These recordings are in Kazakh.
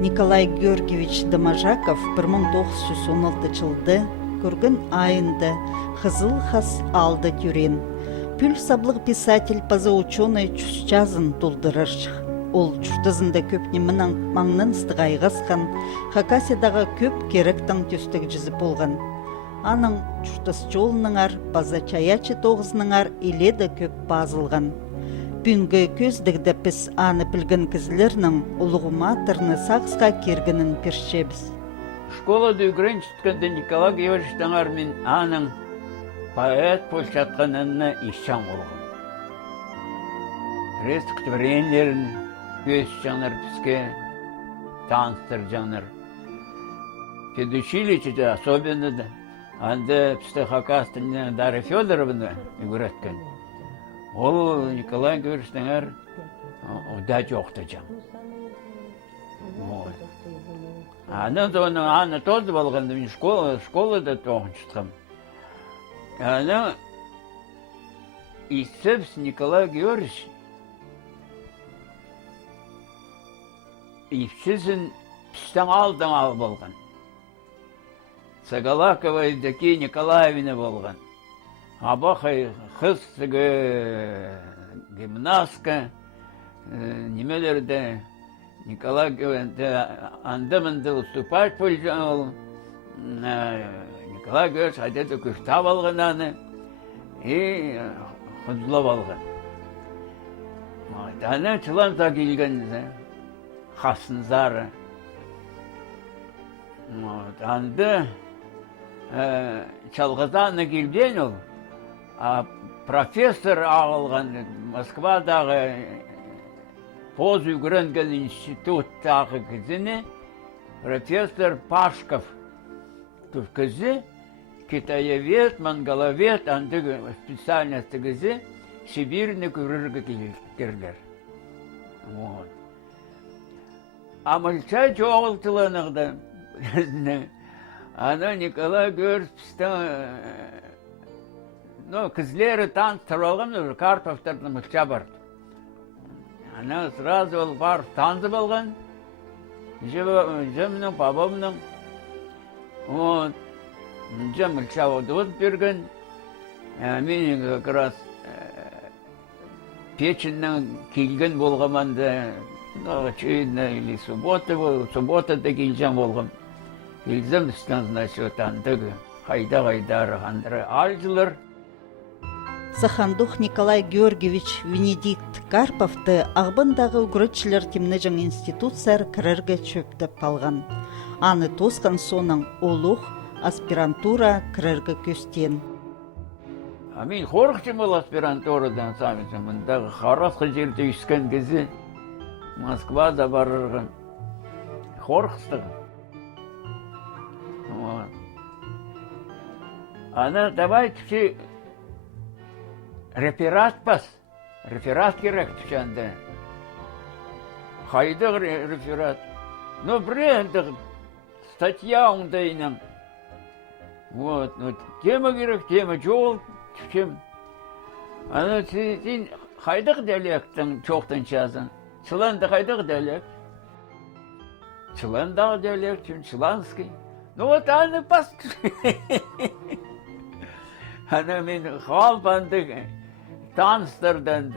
Николай Георгиевич Домажаков 1916 жылды көрген айында Қызыл хас алды тюрен. Пүл саблық писатель паза ученый чүсчазын толдырыршық. Ол чүштізінде көпне мұнан маңнын стығай ғасқан, Хакасиядағы көп керектің төстік жүзі болған. Аның чүштіз жолыныңар, паза чаячы тоғызыныңар еледі көп базылған. Бүнгі көздігді піс аны білген кізілерінің ұлығыматырны сақсқа кергінін першебіз. Школада үгірен чүткенде Николай Георгиевичтің армин аның поэт болшатқанына ишан болған. Стихотворениелерін көз жаныр бізге таныстыр жаныр. Педучилищеде особенно да. Анда бізге Хакастың Дарья Федоровна үгіреткен. Ол Николай Георгиевичтің әр ұда жоқты жан. Анан соны аны тоже болғанда мен школада тоғын шықтым. Аны исепс Николай Георгиевич ипсізін пістен алдың ал болған. Сагалаковайдaki Николаевна болған. Абақай қыз гимнастка, немелерде Николай андымынды уступать пользовал. Николай Георгиевич әдеті күштап алған аны и құзылап алған. Аны чыланса келген қасынзары. Анды чалғызаны келген ол. Профессор ағылған Москвадағы поз үгіренген институттағы кізіні профессор Пашков кізі, китаевед, монголовед, анды специальности кізі Сибирьні көріргі керлер. Амылчай жоғылтыланығды. Ана Николай Георгиевичтің кізлері таныстырып алған, Карповтардың мұтша барды. Ана сразу ол барып танысып алған, жемнің, бабамның. Мұтша өтіп берген, мен как раз печіннің келген болғаманда, очевидно, или субботада келжен болғам. Келзем үстен, значит, андығы қайда-қайдар, андыры алжылыр. Сахандух Николай Георгиевич Венедикт Карповты ағбындағы үгірітшілер темнежің институциялар кірерге чөптіп қалған. Аны тосқан соның олух аспирантура кірерге көстен. Мен қорқшым ол аспирантурадан самышым. Мұндағы қарасқы жерде үскен кезі Москвада барырған. Қорқыстығым. Ана давайте реферат бас. Реферат керек түшенді. Қайдық реферат? Біренді статья оңдайынан. Тема керек, тема жол түшем. Ана сен қайдық диалектің çoğтан жазын? Чыланды қайдық диалект? Чыландағы диалект, чыланский. Аны бас. Ана мен қалпанды таныстырдан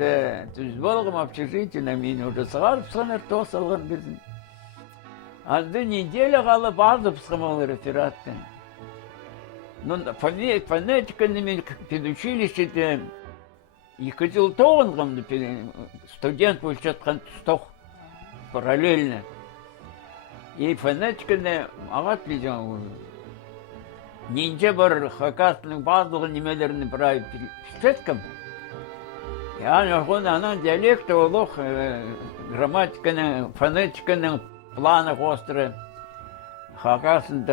түз болғым общежитина мен уже сығарып сығаныр тоқ салған біздің. Анды неделя қалып азып сығымалы рефераттың. Фонетиканы мен педучилищеде 2 жыл тоғынғымды студент болып жатқан тұстық параллельно. И фонетиканы ағат лежан нинже бар Хакастың базылығы немелеріні бірай пістеткім. Яғни оның диалекті олық грамматиканың, фонетиканың планы қостыры Хакастың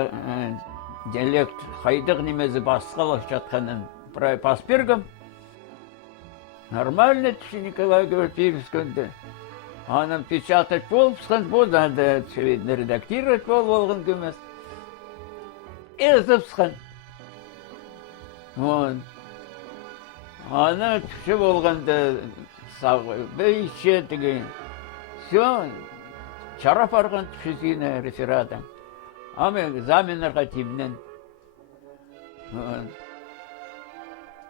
диалект қайдық немезі басқалық жатқанын бірай пас бергім. Нормально түші Николай Георгиевичкінді. Анам печатать болыпсқан, бұзады редактировать болғын көмес. Ezipskan. Ana tüşü bolğanda sağ beyşe degen. Şu Şarap argan tüfüzüne referadan. Ama examenlerga timnen.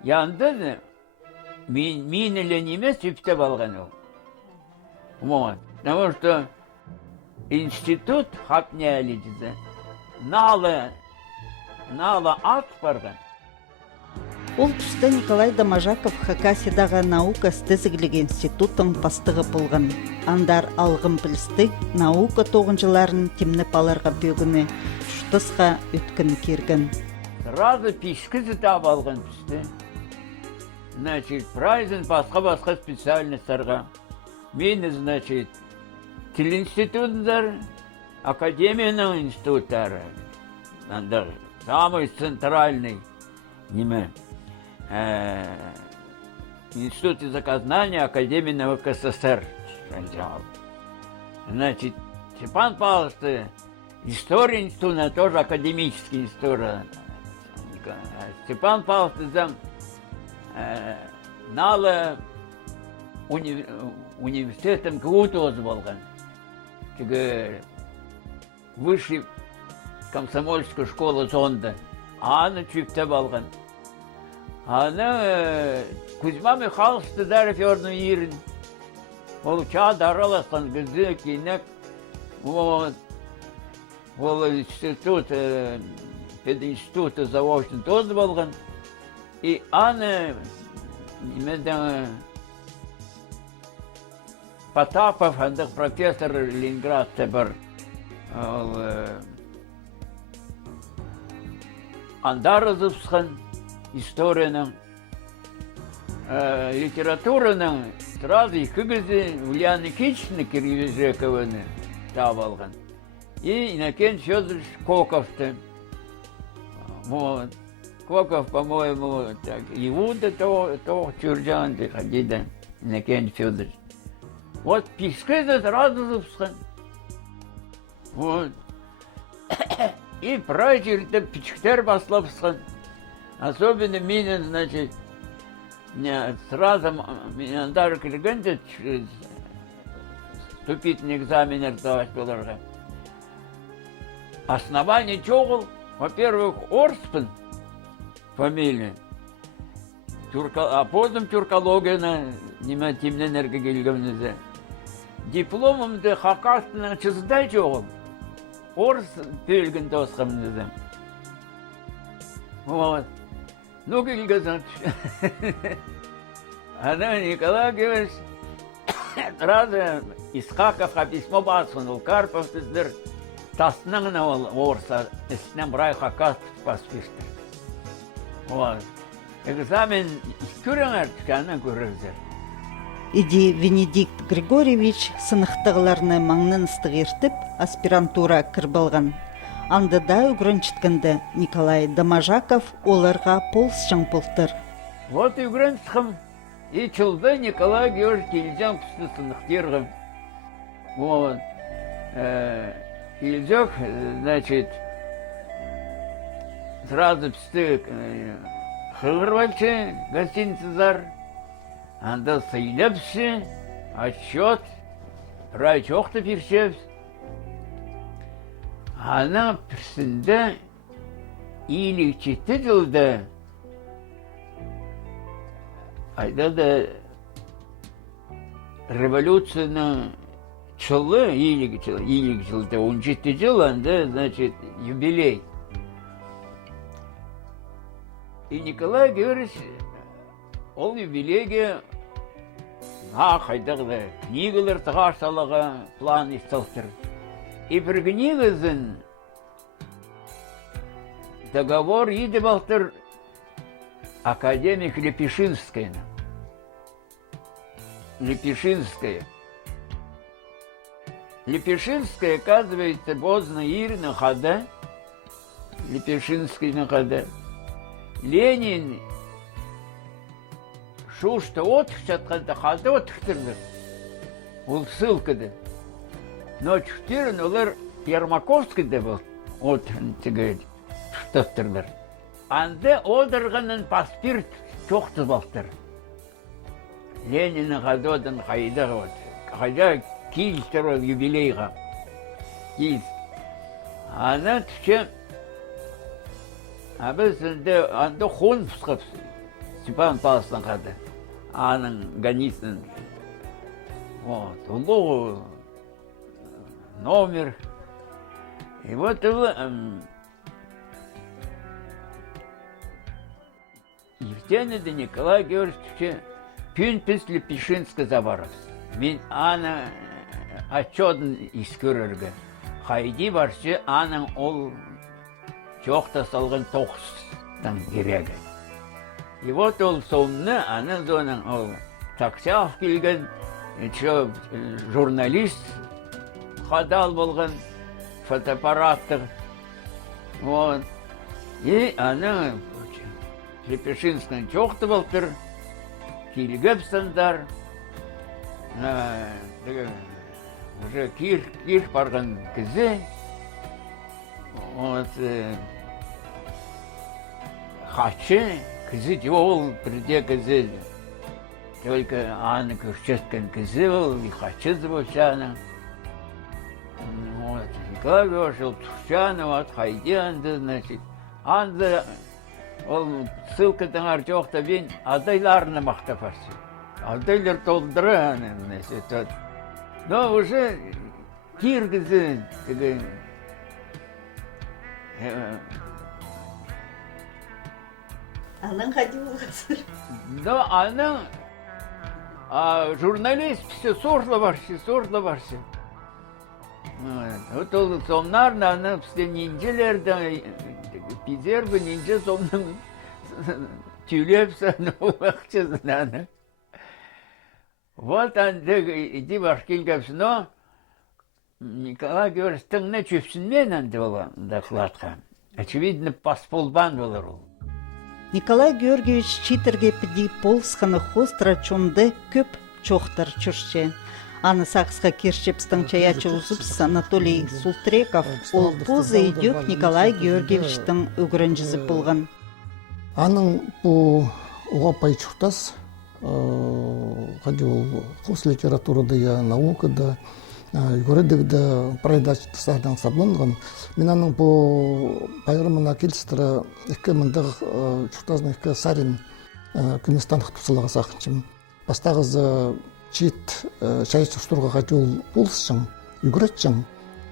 Yandı da mineleniме süpte balgan o. Вот. Потому что институт хапнялиджиде. Налы ат барган. Ол тұста Николай Домажаков Хакасидағы наука стезіглік институтын пастығы болған. Андар алғым білісті наука тоғынжыларын темніп аларға бөгіні шұтысқа өткін керген. Сразу пишкізі тап алған түсті. Значит, прайзен басқа специальностьтарға. Мені, значит, тіл институтындар, академияның институттары. Андар самый центральный неме. Институт языкознания Академии наук СССР. Значит, Степан Павлович, история института, тоже академический институт. Степан Павлович зам налы университетом ГУТОЗ болған. Высший комсомольскую школу зонда. Аны чүпте болған. Аны Кузьма Михайлович Тыдаров орны ерін. Ол чад араласқан күзді кейінек. Ол институт, пединституты заочный тоже болған. И аны Потапов, андық профессор Ленинградта бар. Андар ызыпсқан историяның, литератураның сразу екі кезде Ульяна Никитична Киргизекованы тап алған. И Иннокентий Федорович Коковты. Вот. Коков, по-моему, Иуда то Чурджанды ходили, Иннокентий Федорович. Вот пискы сразу ызыпсқан. Вот. И прайчерді пичіктер баслапсқан. Особенно менен, значит, сразу менен даже кіргенде вступительный экзаменер давать боларға. Основание чоғыл, во-первых, Орспен фамилия, а потом тюркологияны неме темненерге келгенімізде. Дипломымды Хакастының чыздай чоғыл. Орыс бөлген досқымызды. Вот. Ну, келгізін. Ана Николай Георгиевич сразу Исхаковқа письмо басын, ол Карпов біздер тасыныңына ол орыса, үстінен бұрай Хакастық паспештір. Вот. Экзамен көріңер түкәнін көріңіздер. Иди Венедикт Григорьевич сынықтығыларыны маңнын ыстығыртып, аспирантура кірбілған. Андыда үгірін Николай Домажаков оларға полсшың пұлтыр. Вот үгірін сықым. И чылды Николай Георгиевич келжен күсті сынықтырғым. Вот. Келжек, значит, сразу пісті қығырвальчы гостиницызар. Анда сыйлапсы, отчет, райчоқты першепс. Ана пірсінде ийлікчетті жылды. Айдады революцияның чылы, ийлік жылды, 17 жыл, анда, значит, юбилей. И Николай Георгиевич ол юбилейге қайдағыда книгалар тығаш салаға план істалтыр. И бір книгазын договор еді балтыр академик Лепешинская. Лепешинская, оказывается, поздно на хода. Лепешинский на хода. Ленин шушты отық жатқанда қалды отықтырды. Ол ссылкада. Но чүштерін олар Ермаковскийде болды. Отын тігеді. Штаттырдар. Анды одырғанын паспирт чоқты балтыр. Лениннің қадодан қайда қайда келістер ол юбилейға. киіз. Аны түшем, біз анда хон пұсқап, Степан Павловичтің қады. Аның ганисын. Вот, улу номер. И вот Евгений Николай Георгиевич пүн післі Пишинскі забарыз. Мен аны отчетын искөрерге. Хайди баршы аның ол жоқта салған тоқыстан керегі. И вот ол сонны, аны зонын ол таксиав келген, журналист қадал болған фотоаппараттық. Вот. И аны Лепешинскің жоқты болтыр, келгіп сындар. Уже кир барған кізі. Вот. Хачы, кізі жол, бірде кізі. Только аны көрсеткен кізі ол, и хачызы болшаны. Вот. Николай Георгиевич Турчаны, вот, хайди анды, значит. Анды, ол ссылкадыңар жоқта бен адайларыны мақтап барсы. Адайлар толдыры аны, значит. Но уже киргізі, деген, Аның қади болғасыр. но аның журналист все сорлы баршы. Вот ол сомнар аны все нинджелерді, пизербі нинджа сомның тюлепсі, уақчызын аны. Вот аны иди башкелгепсі, но Николай Георгиевич тыңны чөпсінмен анды ола докладқа. Очевидно, пасполбан болар ол. Николай Георгиевич читерге піди полсқаны хостра чонды көп чоқтар чүрше. Аны сақсқа кершепстің чаячы ұзыпс Анатолий Султреков ол позы идет Николай Георгиевичтің өгірінжізі болған. Аның бұл оға пайчуқтас, қади ол қос литературада я наукада, югоредігді прайдачтысардан сабланған. Мен аның бұл пайырымына келістірі екі мындық чуқтазын екі сарин күмістанық тұсылыға сақыншым. Бастағызы чит чайчы ұстырға қади ол болысшың, югоредшің.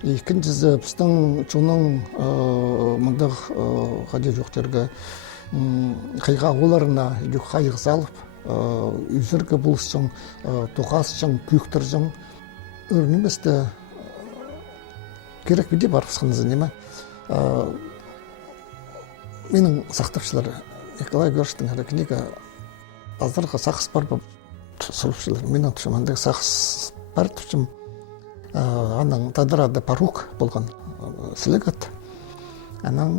Екіншізі біздің чуның мындық қади жоқтерге қайға оларына үйік қайық салып, үзіргі болысшың, тоқасшың, күйіктіршің. Өрніместі керек біде барып сықынызы неме. Менің сақтапшылары Николай Георгиевичтің әрі книга аздарға сақыс бар болып сұрыпшылар. Менің түшім андығы сақыс бар түшім аның тадырады парук болған сілігіт. Аның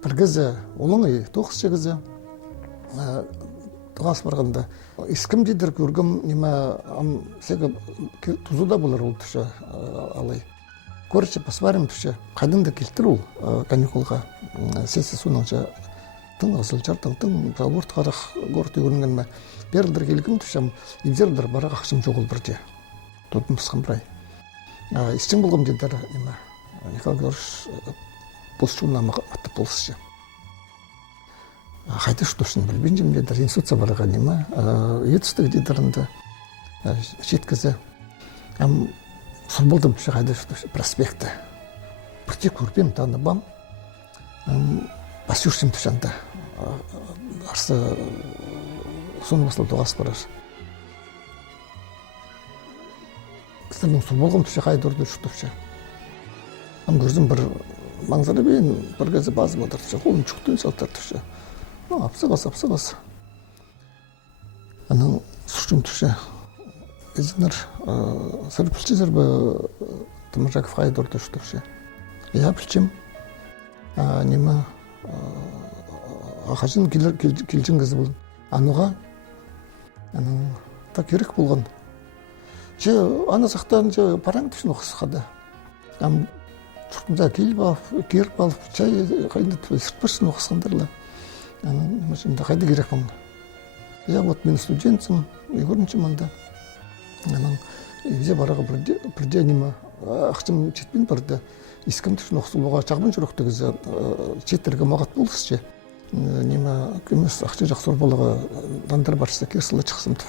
бір кезі олыңы тоқыс жегізі тұғас барғанда ескім дейдір көргім неме сегі тұзуда болар ол түші алай. Көрші посварим түші қайдыңда келтір ол каникулға сесі соныңша тың асылчар тың жалбұрт қарақ көрт үйгірінген ме берілдір келгім түшім егзердір барақ ақшым жоғыл бірде тұтым пысқым бірай. Естің болғым дейдір неме Николай Георгиевич бұлшуына мақтап болсышы. Қайда штошын білбенжім дейдір институция бараға неме етістік дейдірінді жеткізі. Сұр болдым түші қайда штошын проспекті. Бірте көрбем таныбам. Басюшым түшінді. Арсы соны басылы доғас барар. Сіздердің сұр болғым түші қайда ұрды шықтыпшы. Көрзім бір маңзары бейін бір кезі базы болдар түші. Қолын чүқтің салтар түші. Апсығас. Аның сұшым түші. Eziner sırpılçızır bu Tımırcak fayda orada şu tuşu. Ya bilçim nima ağacın kilcin kızı bulun. Anuğa ta kerek bulgan. Же ана сақтан же параң түшін оқысқады. Тұртымда келіп алып, чай қайындып сұртпашын оқысқандырла. Машинда қайды керек бұл. Я вот мен студентсім, үйгірінші манда. Езе бараға бірде неме ақшым жетпен барды. Искам түшін оқсылуға чағбын жүрек дегізі четтерге мағат болысычы. Неме көмес ақша жақсыр болыға дандар баршысы керсілі чықсымды.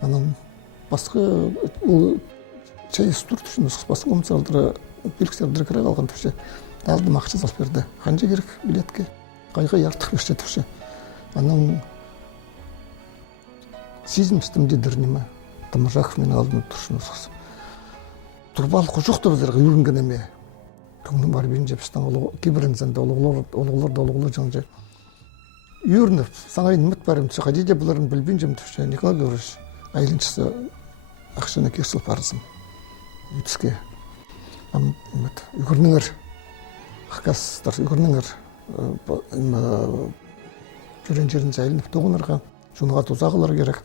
Анан басқы чай сұтыр түшін басқы өмсалдыры белгістердері кірі қалған түші. Алдым ақша салып берді. Қанша керек билетке? Қайға яртық берші түші. Анан сезімістім дедір неме. Дамажақов мен алдым тұршын ұсқысы. Турбал құжықты біздерге үйрінген еме. Көңнің бар бейін жепістен кейбірінзенде олғылар жаңжы. Үйрініп, саңайын үміт барым түші, қадейде бұларын білбейін жем түші. Николай Гавриш, айлыншысы ақшаны керсіл парызым. Үтіске. Үйгірніңір, қақастар, үйгірніңір, жүрен жерін жайлынып тоғынырға, жуныға тозағылар керек.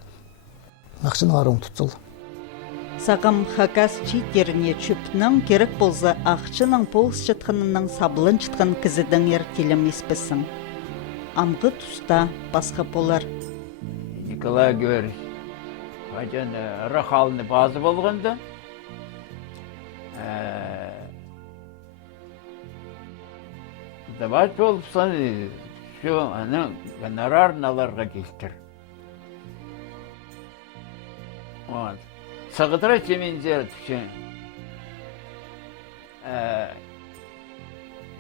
Ақшының арың тұтсыл. Сағам хакас читеріне чөпнің керек болса ақшының полыс жатқанының сабылын жатқан кізідің ертелім еспесің. Амғы тұста басқа болар. Николай Георгиевич, қайдан рахалыны базы болғанда, давай болып саны, гонорарын аларға келтір. Сағытыра темен жер түші.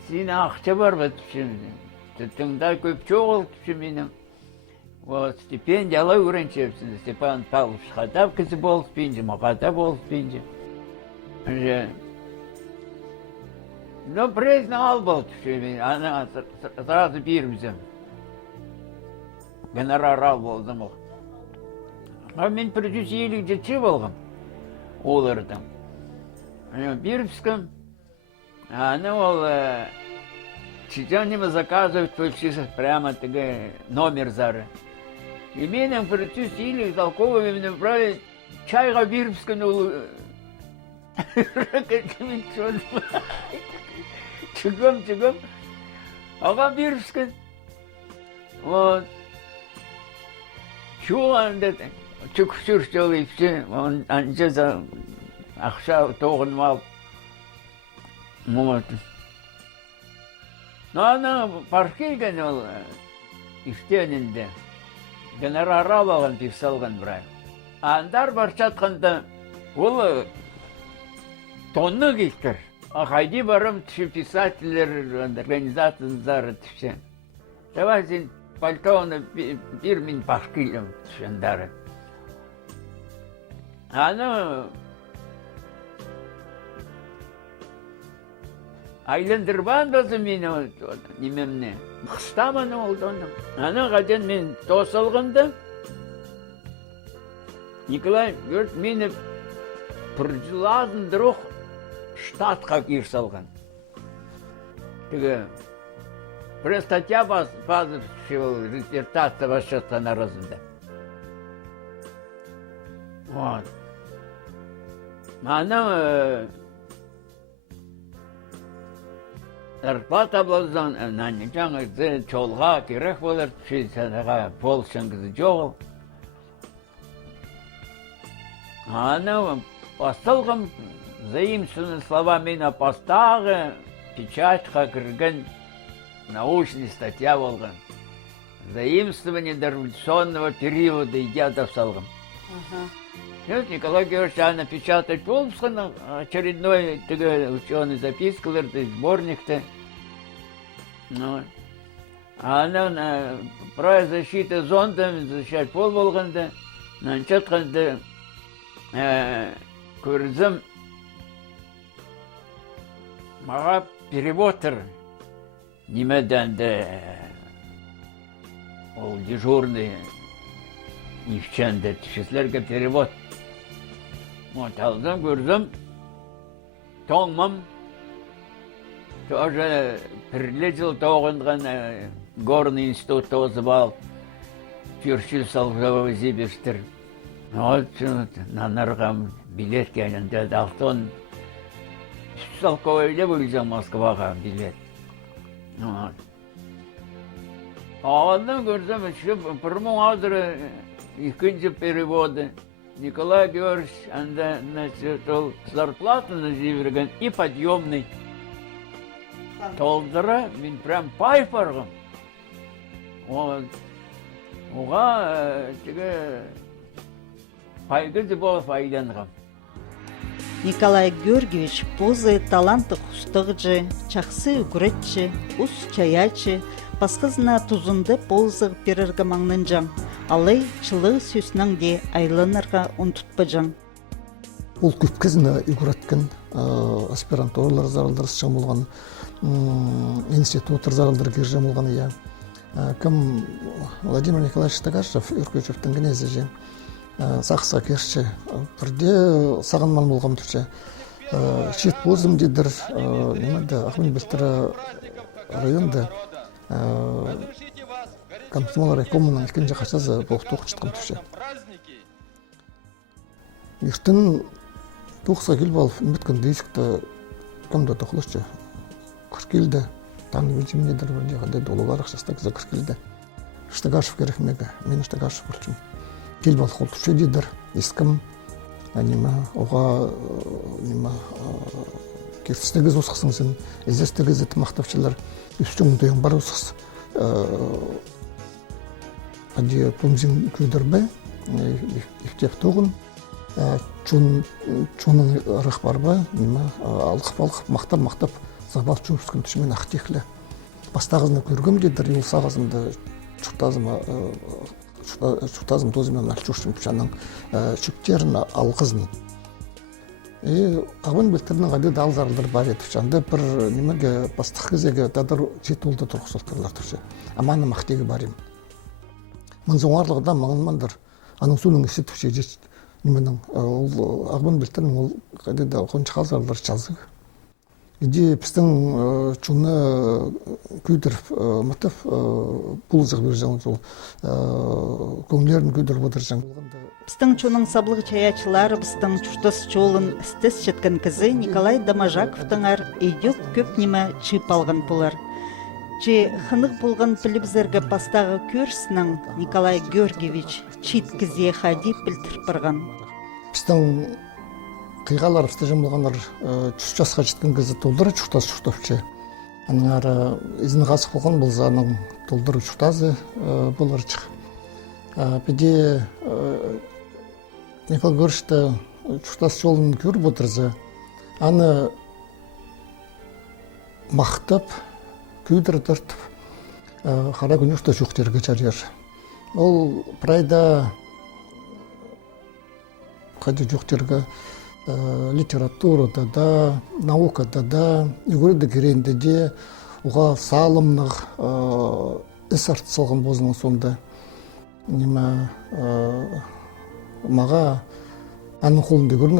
Сені ақша бар ба түші? Түтіңда көп çoğul түші менің. Стипендия ала үйреншепсін. Степан Павлович қадап кізі болыс бейінже, мақада болыс бейінже. Но презна ал бол түші мен. Ана сразу берімзім. Гонорар ал болдым. Мен продюсерлік жетші болғым олардың. Беріпскім, аны ол читаннема заказывать только прямо такой номер зары. И менің продюсерлік толковым мен брали чайға беріпскін ол чүгім, аға беріпскін. Вот. Чуған деді. Чүкшүр жолыпсы, анча ақша тоғын алып. Но ана паркейген ол іштенінде. Гонорар алған писалған бірай. Андар бар жатқанда ол тонны келтір. Қайди барым түші писательлер, организациялары түші. Давай сен пальтоны бір мен башкилем түшендары. Аны айландырбан базы мені немемне. Қыстаманы олданы. Аны қаден мен тосылғында Николай көрт мені пұржылазын дұруқ штатқа кер салған. Бір статья базыр диссертация başlattan arasında. Вот. Ана зарплата болған, жаңағы жолға керек болар, сәнеға болсын кізі жоғыл. Ана басталғым заимствованные слова мен постағы печатьқа кірген научная статья болған. Заимствование дореволюционного периода я допсалғым. Николай Георгиевич напечатать болсын, очередной ученый запискаларды, сборникті. Ана про защиты зондом защищать пол болғанда, жатқанда көрізім маға переводтыр. Немеден ол дежурный нефтянды түшеслерге перевод. Алдым, көрдім, тоңмам, тоже прилетел тоғынған горный институт тозып ал, Чурчил салғауы зебештір. Нанарғам билет кәнінде дақтон, салқауы өлі бөлізем Москваға билет. Ağadan gördüm, bir мың аудыры ikkinci переводы. Николай Георгиевич, значит, ол зарплатаны жіберген и подъемный. Толдыра, мен прям пай барғым. Оға теге пайгы де болып пайданғым. Николай Георгиевич позы таланты хустығыжы, чақсы үкіретші, ұс чаячы, пасқызына тузынды ползығы періргі маңнын жан. Алай чылы сөснің де айланырға ұнтытпы жан. Ол көп кезіне үгіреткен аспирантуралар заралдар сышан болған, институттар заралдар кержен болған ия. Кім Владимир Николаевич Тагашев, үркөчевтің генезі же, сақса керші, бірде сағынман болған түрше. Шет бозым дедір, немеді, Ақмын Бестірі районда комсомол райкомының екінші қашазы болықты оқын шытқым түрше. Ертін тоқса кел болып, үміткен дейсікті көмді тоқылышчы. Күркелді, таңы бенчім недір бір жағады, долу барық жаста кізі күркелді. Штагашев керек мегі, мен Штагашев болчым. Кел болып қол түрше дедір, ескім, оға кертістегі зосқысың сен, әзестегі зеті мақтапшылар, үстің дойын бар осқыс. Ади помзин көйдірбі, ефтеп тоғын, чуның рық бар ба, алқып, мақтап, забав чөпскен түшімен ақтеклі. Бастағызына көргім дедір, ел сағызымды чуқтазым тозымен алчушым пішаның шүктерін алғызын. Ағын білтерінің ғады дал зарылдар бар еді пішанды, бір немеге бастық кезеге дадыр жет олды тұрқсылтырлар түрші. Аманы мақтегі бар ем. Мұнзың арлығыда маңынмандыр, аның суның ісі түші жет неменің, ағын білтерінің ол ғады да қоншы қалзарлар чалзығы. Иди пістің чуны көйдіріп, мұтып, бұлызығы бір жаңын сол, көңлерін көйдіріп отыр жаңын. Пістің чуның саблығы чаячылары пістің чуштас чолын істес жеткен кізі Николай Дамажаковтың ар үйдек көп неме чип алған болар. Че хынық болған піліпзерге пастағы көрсінің Николай Георгиевич чит кізе хади білтіріп барған. Пістің қиғалар істежім болғандар жүз жасқа жеткен кезі толдыры чуштас чуштапчы. Аның ары ізін ғасық болған бұл заның толдыры чуштазы болар чық. Педе Николай Георгиевичті чуштас жолын көріп отырзы. Аны мақтап, көйдірі тартып, қара күнешті жоқтерге жарер. Ол прайда қайды жоқтерге литературада да, наукада да, үгірді керенде де, оға салымнық іс артысылған бозының сонда. Маға аның қолында көрінір.